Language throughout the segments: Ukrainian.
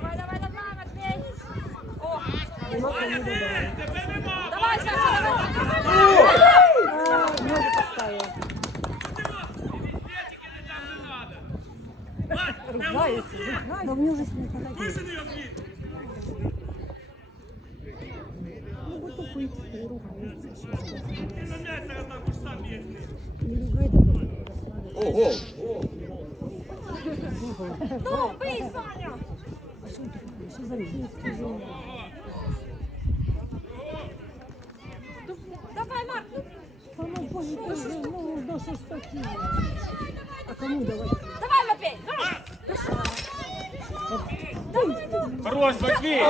Давай, давай, давай, Матвей. О, Давай, Саша, давай. Ноги поставила. Ругается, ругается. Да мне уже не хватает. Ну вот такой и ругается. Не ругай, давай. Ого! Ну, бий, Саня. А что это такое? Что за мир? Давай, Марк. ну, А ну, боже, боже, ну, да что ж такие? А кому давай? Давай, Матвей. давай. Хорош, Матвей!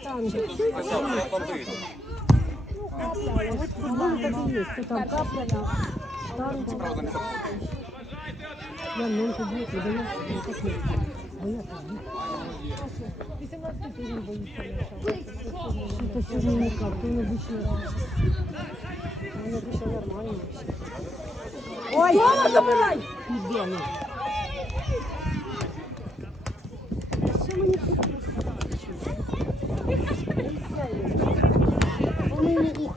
Штанги. А сам не побит. Вот футбол так и есть. Кто там капля, штанга. Правда, не так. Я ногу бью, да я не так нет. А я так бью. 18 тоже боится. Что-то сегодня никак, он обычно... Он обычно нормально вообще. Ой, Дома забирай! Иди, Он и не?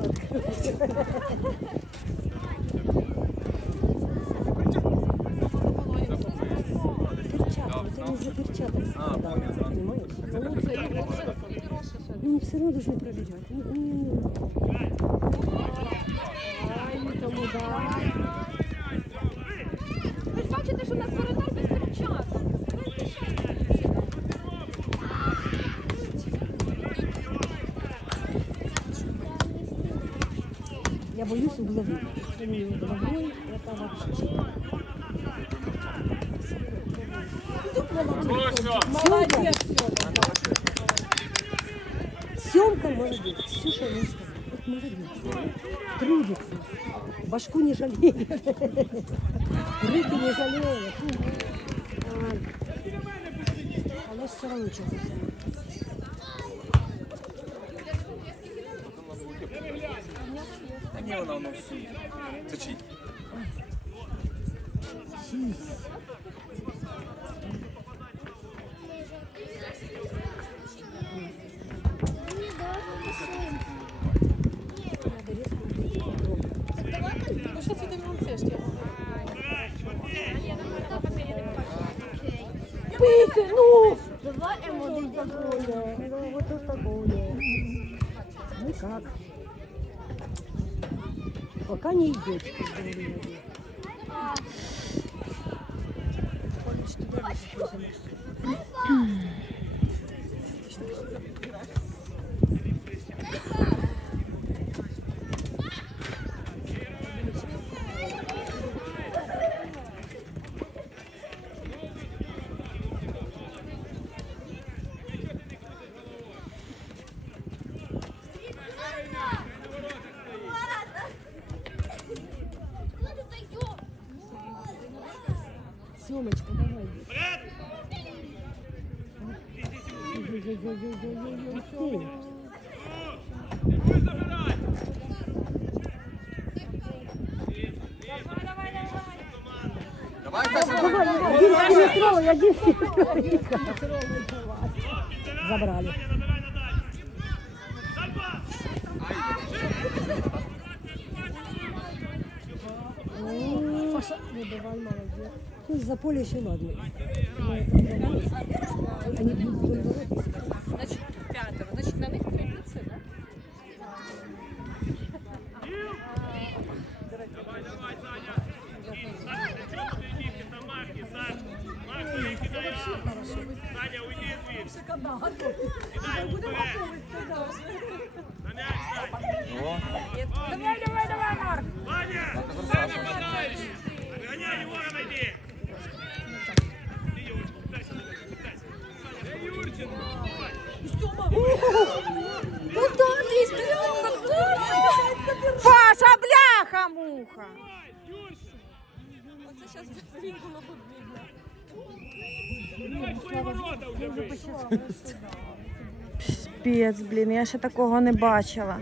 Ну, все равно должны проверять. Я боюсь угловых. Мне угловой, это вообще. Хорошо! Семка молодец. Все, что сказала. Вот молодец. Трудится. Башку не жалеет. Руки не жалеет. Але все равно чого. Воно всю. Це чий? Ну, що це ти це ж Пики, ну! Давай М1 такое. Ну, вот такое. Никак. Пока не идет. Thank говорили. Ой-ой-ой-ой-ой. Давай, давай, давай. Забрали. Выбивай, молодец. Ну, за поле еще ладно. Они будут Давай, давай, давай, Марк. Куда ты, бляха? Паша, бляха му! муха. Оце зараз було б видно. Спец, блін, я ще такого не бачила.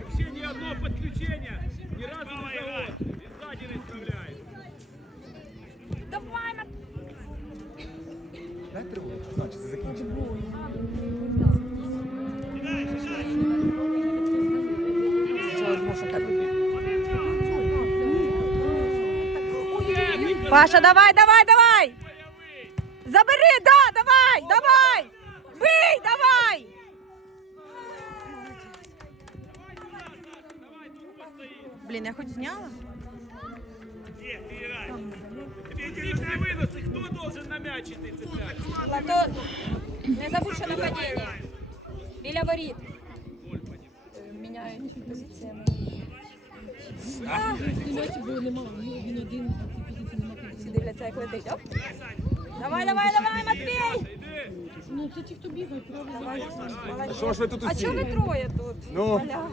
Паша, давай, давай, давай! Забери, да, давай, давай! Бий, давай! Блін, я хоч зняла? Нет, ты играй. Тебе все выносы, кто должен на мяч идти цеплять? Платон, не забудь, що нападіння. Біля воріт. Е, Міняють позиціями. Іначе бо немає, він один, Дивляться, як летить. Оп. Давай, давай, давай, Матвій! Ну, це ті, хто бігає, правильно. Молодець. Що ж ви тут А чого ви троє тут? Ну. Аля.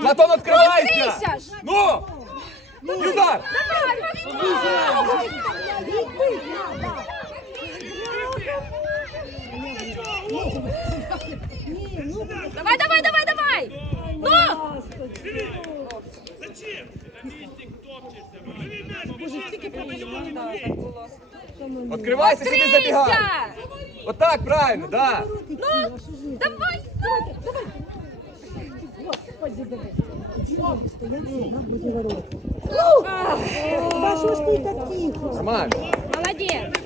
Платон, открывайся! Відкрийся ж! Ну! Удар! Давай, давай, давай, давай! Ну! Боже, стільки проблем. Да, так було. Открывайся, сиди забегай! Відкрийся! Вот так, правильно, да! Ну, давай! Господи, давай. Діти стоять всегда возле ворот. Да що ж ти так тихо? Нормально. Молодець!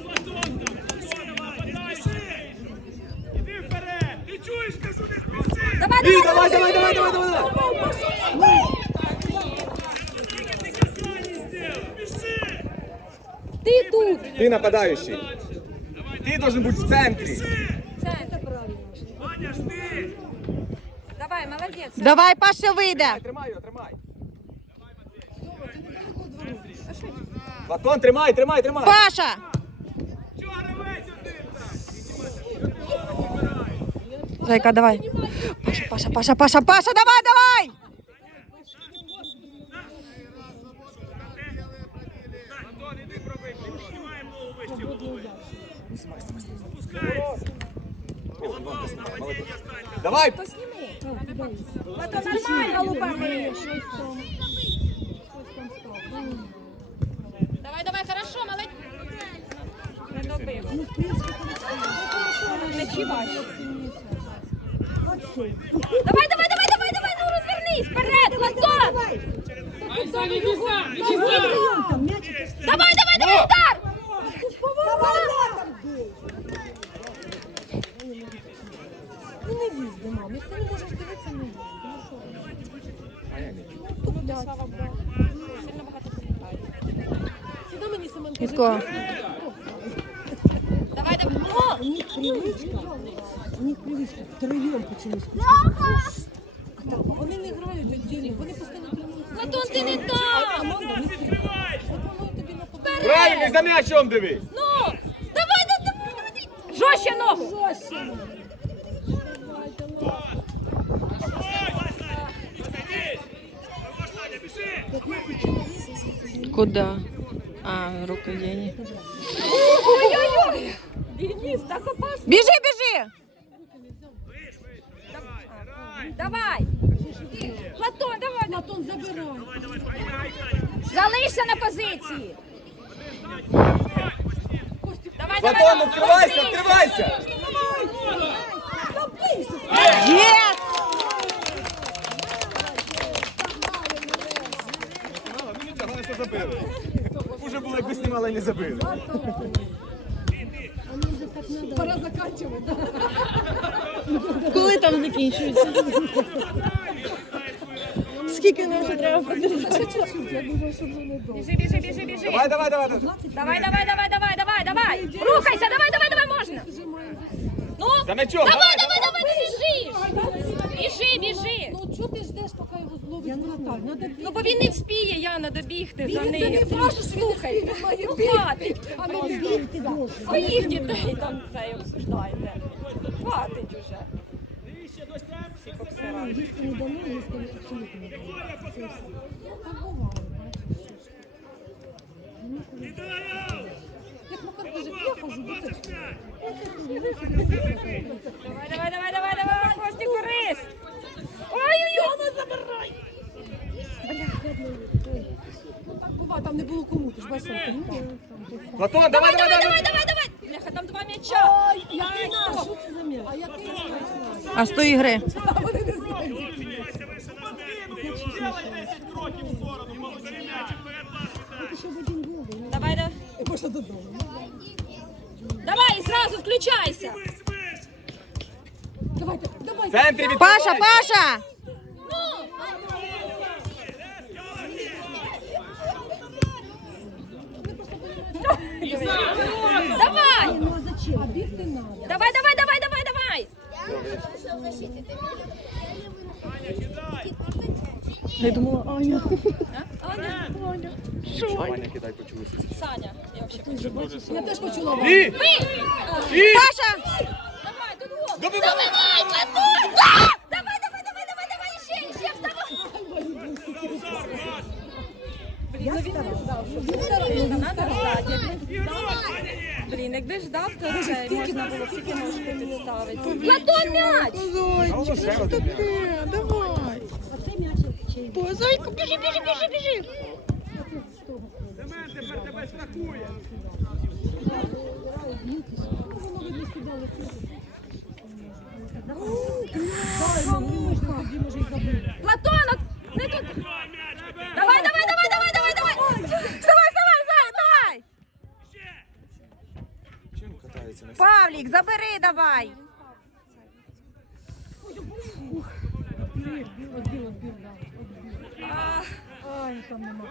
Иди вперед! Ты чуешь, кажу, не спеши! Давай, Ні, давай, давай, давай, давай, давай, давай! тут! Ты нападающий. Ты должен быть в центре. Центр. Давай, молодець. Давай, Паша вийде. Тримай його, тримай. Батон, тримай, тримай, тримай. Паша! Зайка, давай. Паша, Паша, Паша, Паша, Паша, давай, давай! Давай! То сніми. То нормально лупами. Давай, давай, хорошо, молодець. Не добив. Давай, давай, давай, давай, давай, ну розвернись, вперед, Платон! Давай, давай, давай, удар! Ну не їзди, мам. Якщо не можеш дивитися, не їзди. Ну що? Слава Богу. Сильно багато пам'ятаю. Сюди мені Семенко Нікого. Давай, давай! У них привичка, у них привичка втроєм почали скучати. Вони не грають віддільно, вони постійно тренуються. Платон, ти не там! Правильно, за м'ячом дивись. Ну! Давай, давай, давай! Жорстче ногу! Жорстче. Куда? А, рукоєні. Ой-ой-ой! Денис, так опасно! Біжи, біжи! Давай! Платон, давай! Платон, забирай. Залишся на позиції! Давай, давай, Батон, давай! відкривайся, відкривайся. Єс! Ну нічого, вони що забили. Уже було, якби знімали, не забили. Пора заканчувати. Коли там закінчується? Скільки нам ще треба подивитися? Я думаю, що вже не довго. Біжи, біжи, біжи, біжи! Давай, давай, давай. давай. Давай, давай, давай, давай, давай, давай! Рухайся, давай, давай, давай, можна! Ну! За м'ячом, Давай, давай, давай, давай, біжи! Біжи, біжи! Ну чого ти ждеш, Ну бо він не вспіє, Яна, добігти за Він не ним. слухай. Він Ну, хватить. А не бігти може. Своїх дітей там це обсуждайте. Хватить уже. Їсти не дано, їсти не- абсолютно не дано. Це все. Так бувало, бачиш. що ж. Як Макар каже, я хожу до церкви. Давай, давай, давай, давай, давай, Костя, корись. Ой-ой-ой, забирай. Ну так буває, там не було кому, ти ж бачиш, там кому. Платон, Давай, давай, давай, давай, давай, давай. давай, давай. Бляха, там два м'яча. Ой, який наш? Що це за м'яч? А який наш? А з тої гри. Вони не знають. Делай 10 кроків в сторону, ну, Давай, давай. І можна додому. Давай, зразу включайся. Давайте, давайте. В центрі Паша, Паша! Давай. Ну а зачем? А бігти надо. Давай, давай, давай, давай, давай. Я думала, Аня. Аня, Ваня, кидай, почулися. Саня. Я вообще Я теж почула! Паша! Добивай! Давай, Платон! Давай, давай, давай, давай, давай, ще, ще, вставай. Я старалася. Він Та старався. надо ждати. Блін, якби ждав, то це можна було тільки ножки підставити. Платон м'яч! Воно ще один м'яч. Давай. Чий? Позайку, біжи, біжи, біжи, біжи. Семен тепер тебе страхує. Воно видно сюди летить. Дай, ну, не можна, тоді може і забити. Платон, от не тут. Давай, давай, давай, давай, давай, давай. Вставай, вставай, вставай, давай! Чим катається на Павлік, забери давай. Ай, там нема.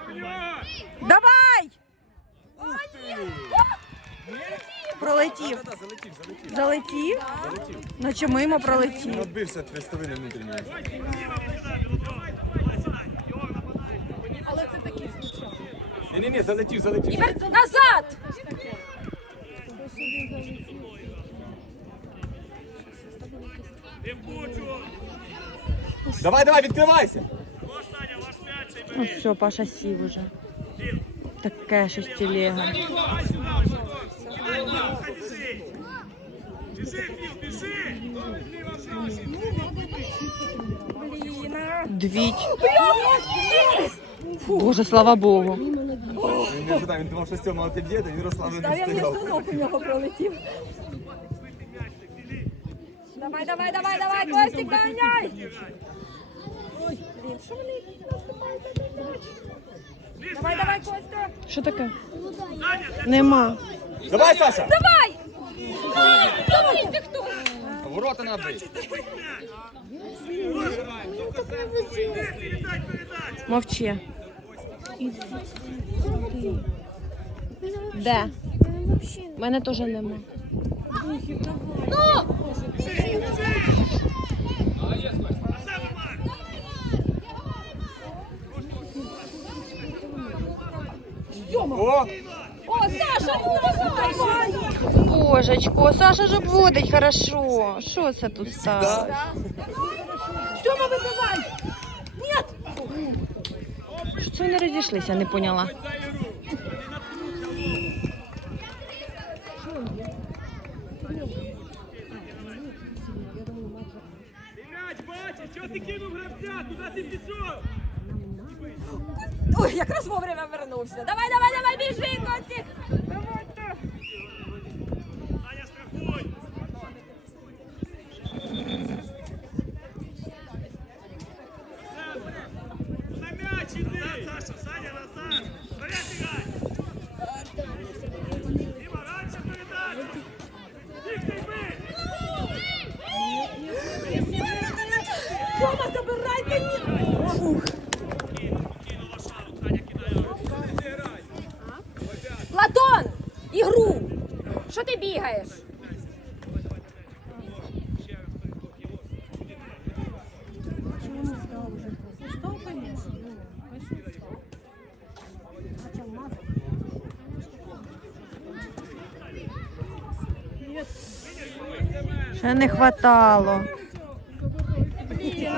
Давай! Пролетів. Залетів, залетів. Залетів? Наче мимо пролетів. Надбився хрестовини внутрішньої. Але це такий случай. Ні-ні-ні, залетів, залетів. Ігор, назад! Давай, давай, відкривайся. Ну все, Паша сів уже. Таке щось телега. Двіть. Боже, слава Богу. Він не ожидав, він думав, що з цього мало б'є, він розслаблений стояв. ног у нього пролетів. Давай, давай, давай, давай, Костік, доганяй! Ой, блін, що вони наступають на той? Давай, давай, Костя! Що таке? Нема. Давай, Саша! Давай! Ай, Давай, ти хто? Ворота. Мовчи. Де? Мене теж нема. Ну! О! О, Саша, ну давай! Божечко, Саша ж обводить хорошо. Що це тут стало? Сьома, вибивай! Що це вони розійшлися, не поняла. Чого ти кинув гравця? Куди ти пішов? Ой, якраз вовремя вернувся. Давай, давай, давай, біжи, Костік! Що ти бігаєш? Чому не став вже? Ну, став, конечно. Ну, конечно, став. Хоча в нас Ще не хватало. Блін,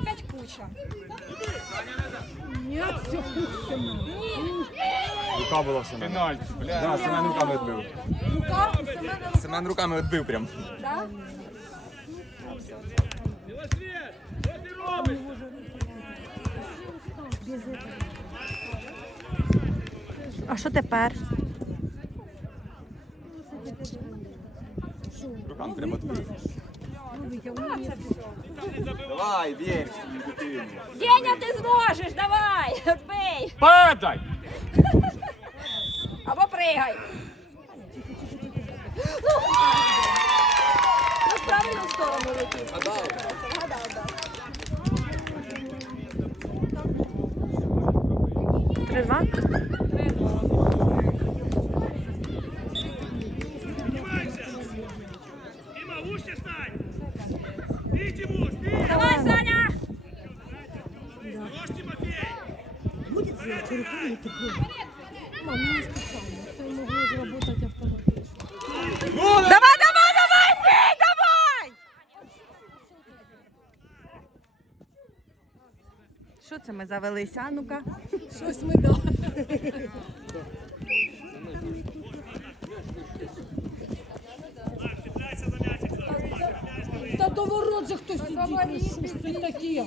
опять куча. Нет, все пусть Ні. Рука була в Семена. Пенальті, бля. Да, Семен руками відбив. Рука, у Семена Семен руками відбив прям. Да? Білосвіт, що ти робиш? А що тепер? Руками прям відбив. Давай, вір дитину. Деня, ти зможеш, давай, бий. Падай! Або пригай. Ну, ну, в правильну сторону летів. Гадав. Гадав, да. Три-два? Дима, лучше стань! Ты, Тимур, ты! Давай, Саня. Хорош, Тимофей! Будет сделать руками такое. Мам, не специально. Це могло зробити автоматично. Давай, давай, давай, бий, давай! Що це ми завелися? А ну-ка. Щось ми за. Та до ворот же хтось сидить. Що ж це таке?